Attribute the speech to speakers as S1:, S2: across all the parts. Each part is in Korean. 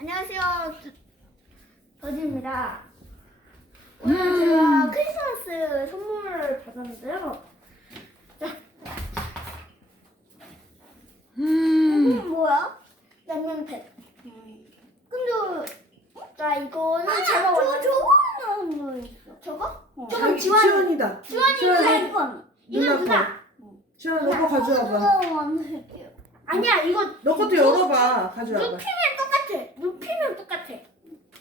S1: 안녕하세요. 더지입니다. 오늘 제가 크리스마스 선물을 받았는데요. 자. 이건 뭐야? 양념팩. 근데, 자, 이거는 제가 저, 저거는 뭐 있어? 저거? 저건 지원.
S2: 지원이다.
S1: 지원이가 이건. 이건 누나.
S2: 지원 너거 가져와봐.
S1: 아니야, 이거.
S2: 너 것도 열어봐. 가져와봐.
S1: 눕히면 눕히면 똑같아.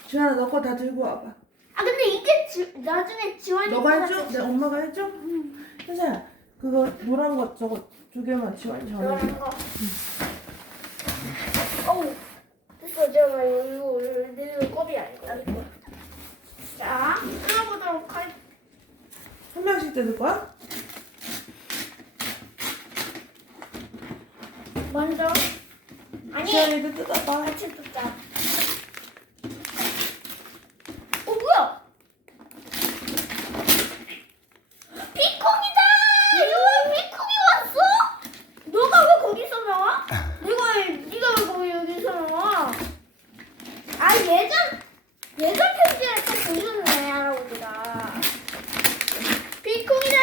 S2: 지원아 너 거 다 들고 와봐.
S1: 아 근데 이게 지, 나중에 지원이
S2: 너가 해줘? 내 엄마가 해줘? 현사야 그거 노란 거 저거 두 개만 지원이 전해.
S1: 이런 거. 어우 됐어 제가 이거 이거 껍이 아니고 자 뜯어보도록 할.
S2: 한 명씩 뜯을 거야?
S1: 먼저 아니
S2: 지원이도 뜯어봐.
S1: 같이 뜯자. 어 뭐야? 피콩이다! 이거 피콩이 왔어? 너가 왜 거기서 나와? 내가 왜 네가 왜 거기 여기서 나와? 아 예전 예전 편지를 또 보셨네 할아버지가. 피콩이다!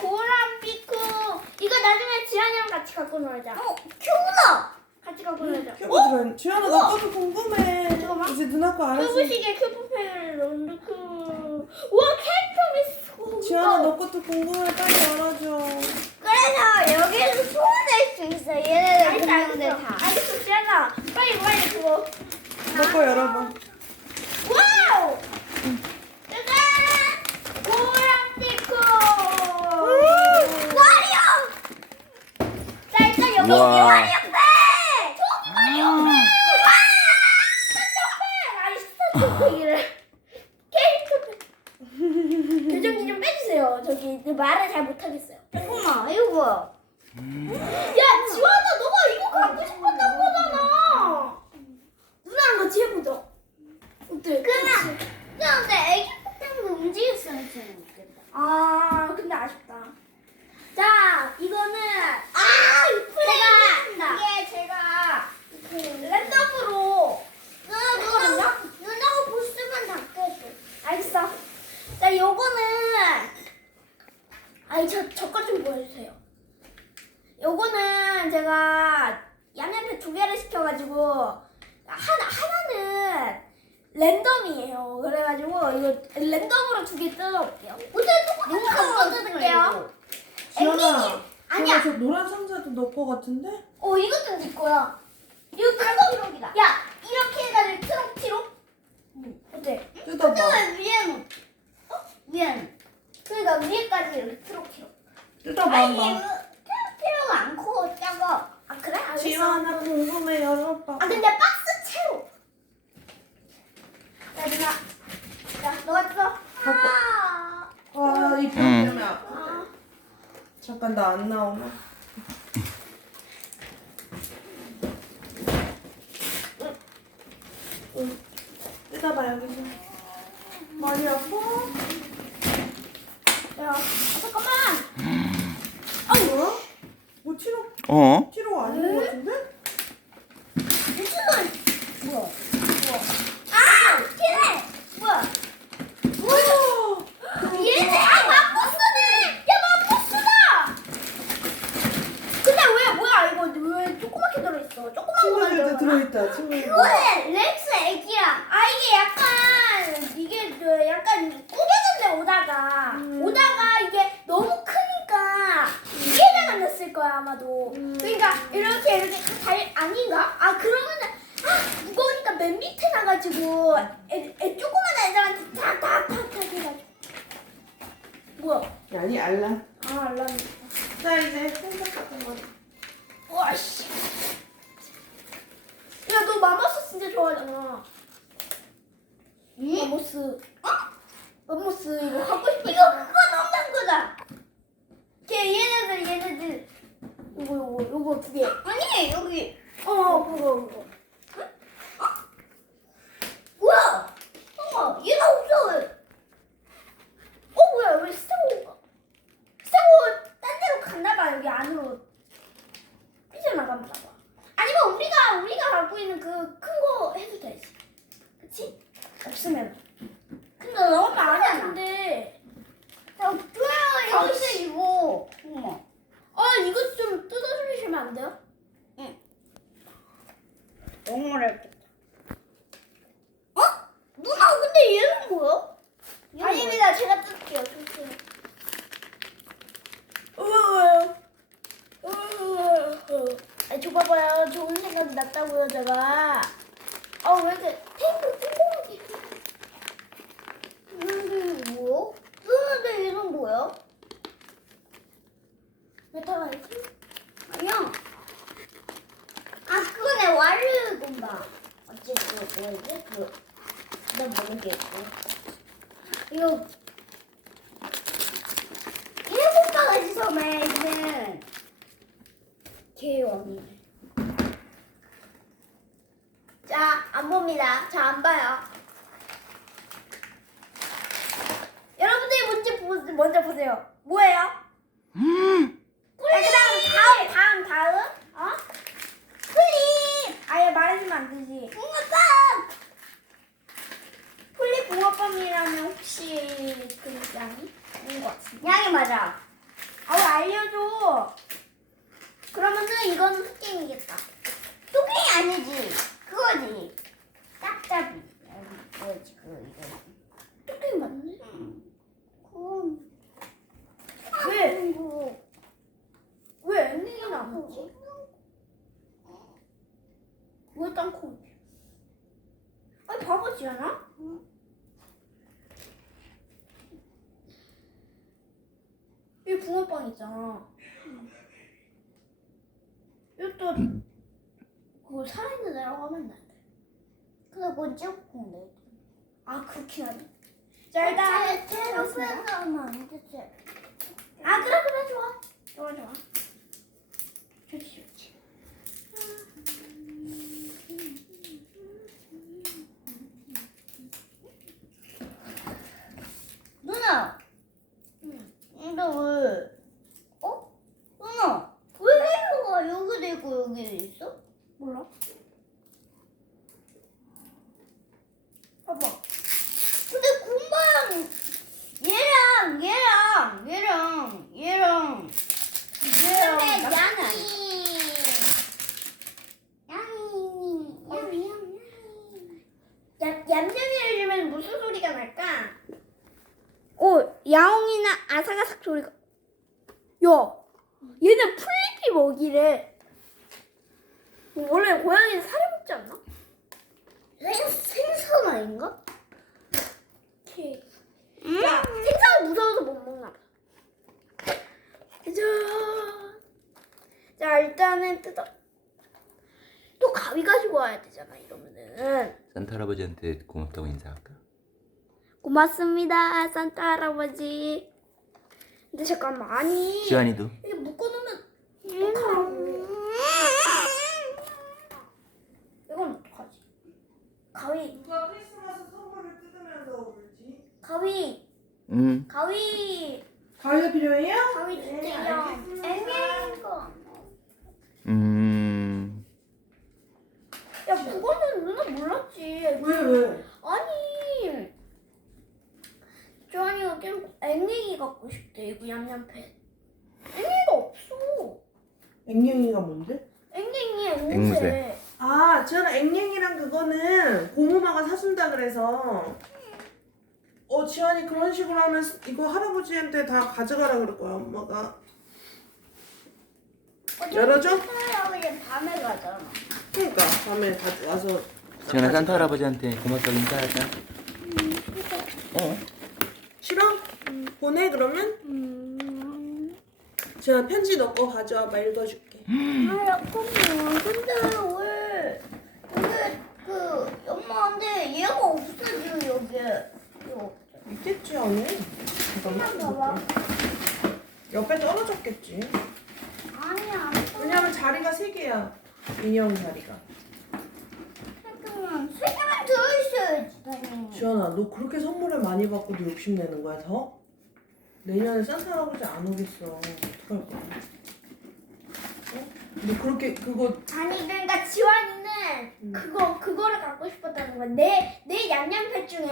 S1: 고란 피콩. 이거 나중에 지한이랑 같이 갖고 놀자. 어, 큐브다! 같이 갖고 놀자.
S2: 큐브 지원아 너 것도 궁금해.
S1: 잠깐만.
S2: 이제 누나 거 알았어.
S1: 큐브식의 큐브팩을 넣고 우와 캐릭터 미스
S2: 지원아 너 것도 궁금해. 빨리 열어줘.
S1: 그래서 여기서 소원할 수 있어 얘네들 알겠어 알겠어 알겠어 지안아 빨리 빨리 그거
S2: 너거 열어봐.
S1: 와우 짜잔 고랑티코 와리오 자 일단 여기
S3: 우 와.
S1: 교정기 좀 빼주세요 저기 말을 잘 못하겠어요 잠깐만 이거 뭐야 야 지원아 너가 이거 갖고 싶었던 거잖아 누나랑 같이 해보자 어때? 내 애기 폭탄도 움직였어야 했겠다 아 근데 아쉽다 자 이거는 아 제가 이게 제가 그 랜덤으로 누나 누나가 보스만 닦여줘 알겠어 자 요거는 아니 저저것 좀 보여주세요 요거는 제가 양념팩 두 개를 시켜가지고 하나 하나는 랜덤이에요. 그래가지고 이거 랜덤으로 두 개 뜯어볼게요. 어제 더 뜯을게요. 앵기님 아니야.
S2: 저 노란 상자도 너 거 같은데?
S1: 어 이것도 네 거야. 이거 트럭 트럭이다. 야 이렇게 해가지고 트럭 트럭. 어때?
S2: 뜯어봐.
S1: 위에는 어 위에는 그러니까 위에까지 이렇게 트럭 트럭.
S2: 뜯어봐
S1: 아니 이거
S2: 한번.
S1: 트럭 트럭 않고 작아. 아 그래? 알겠어.
S2: 지원아 궁금해 열어봐.
S1: 아 근데 박스 채로. 야 누나, 야 너가 뜯어. 하나.
S2: 와이
S3: 응.
S2: 잠깐 나 안 나오나? 응. 뜯어봐 여기서. 많이 아파?
S1: 야, 아, 잠깐만.
S2: 아 뭐야? 뭐 티로
S3: 어?
S2: 티로 아닌 것 같은데?
S1: 무슨 뭐야? 뭐야? 아, 걔네. 뭐야?
S2: 우와!
S1: 얘네 아 맘보스네. 야 맘보스다. 근데 왜 뭐야 이거 왜 조그맣게 들어있어? 조그만 거
S2: 친구들도
S1: 만들어.
S2: 들어있다. 친구들.
S1: 이거는 렉스 애기랑 아 이게 약간 이게 그 약간 꾸겨진 데 오다가
S2: 음.
S1: 오다가 이게 너무 크니까 위에다가
S2: 음.
S1: 그러니까 이렇게 이렇게 달 아닌가? 아 그러면은 아 무거우니까 맨 밑에 나가지고 애, 애 조그만 애들한테 탁탁탁탁 해가지고. 뭐야?
S2: 아니 알람.
S1: 아 알람.
S2: 자 이제 생각 같은 거.
S1: 와씨. 야 너 마마스 진짜 좋아하잖아. 마모스. 어? 마모스 이거 갖고 싶어 이거 그거 넘는 거다 걔 얘네들 얘네들 이거 요거 요거 두 개. 아니 여기. 어 그거 그거 응? 어? 뭐야 어 얘가 없어 왜 어, 뭐야 왜 스타고가 스타고 딴 데로 갔나봐 여기 안으로 삐져나갔나 봐 아니면 우리가 우리가 갖고 있는 그 큰 거 해도 돼 어왜 이렇게 테이프 꼼꼼하게 근데 이거 뭐야? 그런데 이건 뭐야? 메타바이트? 아니야 아 그거네 와르 건가 어쨌든 뭐지 그나 모르겠고 이거 해볼까가지 섬에 있는 개왕이네 자, 안 봅니다. 자, 안 봐요. 여러분들이 먼저, 보, 먼저 보세요. 뭐예요? 음. 아, 그 다음, 다음, 다음. 어? 플립! 아예 말해주면 안 되지. 붕어빵! 플립 붕어빵이라면 혹시 그 양이? 아닌 것 같은데. 양이 맞아. 아, 왜 알려줘. 그러면은 이거는 토끼이겠다. 토끼이 아니지. 그거지. 짝짝이. 뭐지 그 이거. 토끼 맞네. 그럼 왜? 왜 엔딩이 나왔지? 왜 땅콩이지? 아니 바보지 않아? 이 붕어빵 있잖아. 이것도 그거 살아있는 애라고 하면 안 돼. 근데 그건 찍었는데. 아 그렇긴 하네. 자 일단 되지. 아 그래 그래 좋아. 좋아 좋아. 좋지 좋지. 누나. 근데 왜? 어? 누나. 왜 이거가 여기도 있고 여기도 있어? 몰라. 봐봐. 근데 kum바랑 얘랑 얘랑 얘랑 얘랑 얘랑
S3: 근데
S1: 나는
S3: 양이
S1: 아니야.
S3: 양이 양이
S1: 얌, 얌얌이를 주면 무슨 소리가 날까? 오, 야옹이나 아삭아삭 소리가. 야, 얘는 플리피 먹이래. 원래 고양이는 살을 먹지 않나? 생, 생선 아닌가? 오케이. 야, 생선 무서워서 못 먹나 봐. 짜잔. 자, 일단은 뜯어. 또 가위 가지고 와야 되잖아, 이러면은.
S4: 산타 할아버지한테 고맙다고 인사할까?
S1: 고맙습니다, 산타 할아버지. 근데 잠깐만, 아니.
S4: 지환이도
S1: 이게 묶어놓으면 이건 어떡하지? 가위,
S2: 누가 크리스마스 선물을 뜯으면서 울지?
S1: 가위,
S4: 응
S1: 가위,
S2: 가위가 필요해요?
S1: 가위
S2: 네,
S1: 주세요.
S2: 알겠습니다.
S1: 애매한 거.
S4: 음...
S1: 야, 그거는 누나 몰랐지.
S2: 왜 왜?
S1: 아니. 조한이가 계속 앵앵이 갖고 싶대, 이거 얌얌팬. 앵앵이가 없어.
S2: 앵냥이가 뭔데?
S1: 앵앵이 앵무새.
S4: 앵무새.
S2: 아, 저는 앵냥이랑 그거는 고모마가 사준다 그래서 어, 지환이 그런 식으로 하면 이거 할아버지한테 다 가져가라 그럴 거야, 엄마가. 열어줘?
S1: 할아버지 밤에 가잖아.
S2: 그러니까 밤에 가져와서
S4: 지환아 산타 할아버지한테 고맙다고 인사하자 어?
S2: 싫어? 보내 그러면?
S1: 음.
S2: 지환 편지 너거 가져와 봐 읽어줄게.
S1: 아, 약간만. 근데 왜 여기 그 엄마한테 얘가 없어져 여기. 이거.
S2: 있겠지 안에.
S1: 봐봐.
S2: 잠깐만. 옆에 떨어졌겠지.
S1: 아니야.
S2: 왜냐면 자리가 세 개야. 인형 자리가.
S1: 잠깐만. 세 개만 들어있어야지. 당연히.
S2: 지연아, 너 그렇게 선물을 많이 받고도 욕심내는 거야, 더? 내년에 산타 할아버지 안 오겠어. 어떡할 거야? 어? 너 그렇게 그거
S1: 아니 그러니까 지환이는
S2: 음.
S1: 그거 그거를 갖고 싶었다는 거야. 내내 얌얌패 중에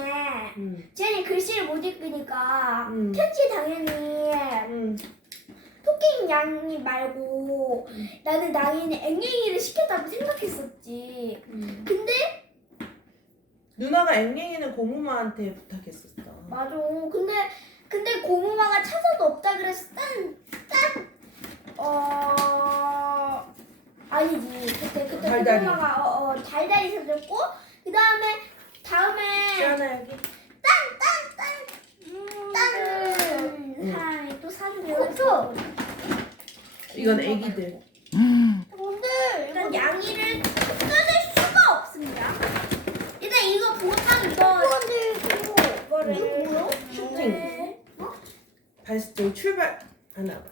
S2: 응,
S1: 지환이 글씨를 못 읽으니까
S2: 음.
S1: 편지 당연히
S2: 응,
S1: 토끼 양이 말고 나는 나이는 앵앵이를 시켰다고 생각했었지.
S2: 응.
S1: 근데
S2: 누나가 앵앵이는 고모마한테 부탁했었어.
S1: 맞아. 근데 근데 고모마가 찾아도 없다 그래서 딴 딴 어. 아니지 그때 그때
S2: 달달이.
S1: 고모마가 어, 어, 달달이 사줬고 그 다음에 다음에
S2: 지연아 여기.
S1: 딴 사람이 또 사주게 해줘.
S2: 이건 애기들.
S1: 근데 일단 양이를 뜯을 수가 없습니다. 일단 이거 보상 이거 이거를 이거 뭐야?
S2: 슈팅. 발스팅 출발. 하나.